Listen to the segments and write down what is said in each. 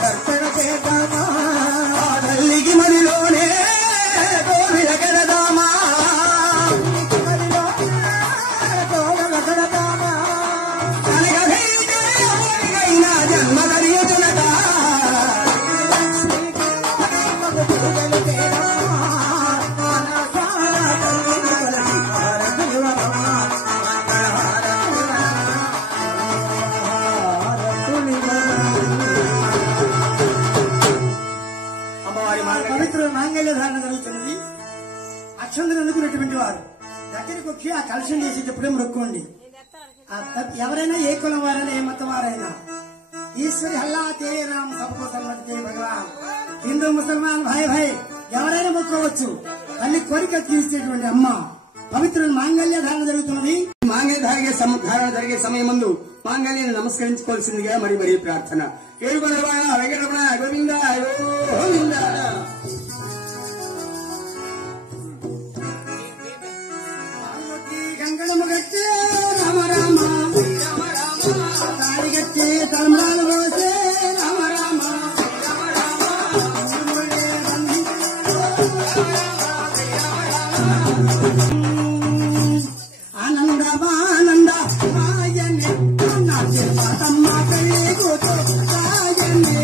తర్పణ చేద్దామా తల్లికి మదిలోనే కోరిక కడదామా కనకైనా జన్మ కలియునట పవిత్ర మాంగళ్య ధారణ జరుగుతున్నది. అక్షంతలు అందుకున్నటువంటి వారు దగ్గరికి వచ్చి ఆ కలశం చేసేటప్పుడే మొక్కుకోండి. ఎవరైనా ఏ కులం వారైనా ఏ మతం వారైనా ఈశ్వరి హల్లా తేరే రామ్ సబ్కో సమ్మతి భగవాన్ హిందూ ముసల్మాన్ భాయ్ భాయ్ ఎవరైనా మొక్కవచ్చు. తల్లి కోరిక తీర్చేటువంటి అమ్మ పవిత్ర మాంగళ్య ధారణ జరుగుతున్నది. మాంగళ్య ధారణ జరిగే సమయం ముందు మాంగళ్యాన్ని నమస్కరించుకోవాల్సిందిగా మరి మరీ ప్రార్థన. ఏడుకొండలవాడ వెంకటరమణ గోవింద గోవింద. కంకణము కట్టే రామ రామ తాడి కట్టే తలంబ్రాలు పోసే రామ రామ ఆనందమానంద రాయనే నాట్య పాతమ్మ పెళ్లి కూతు రాయనే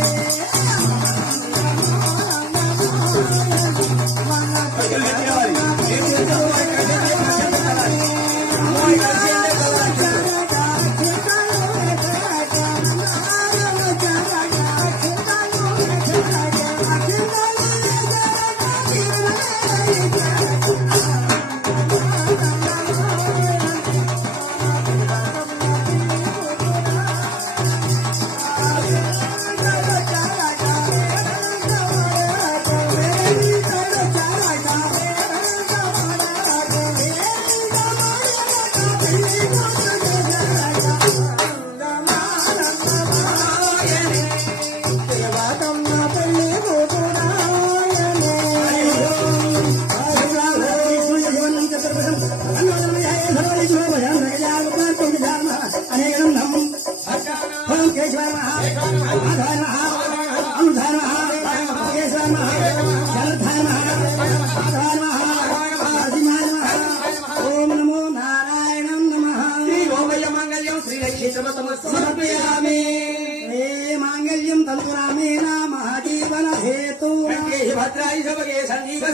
మాంగళ్యం తంతురామేణ మహాజీవన హేతు భద్రాయి సభగే సంగీత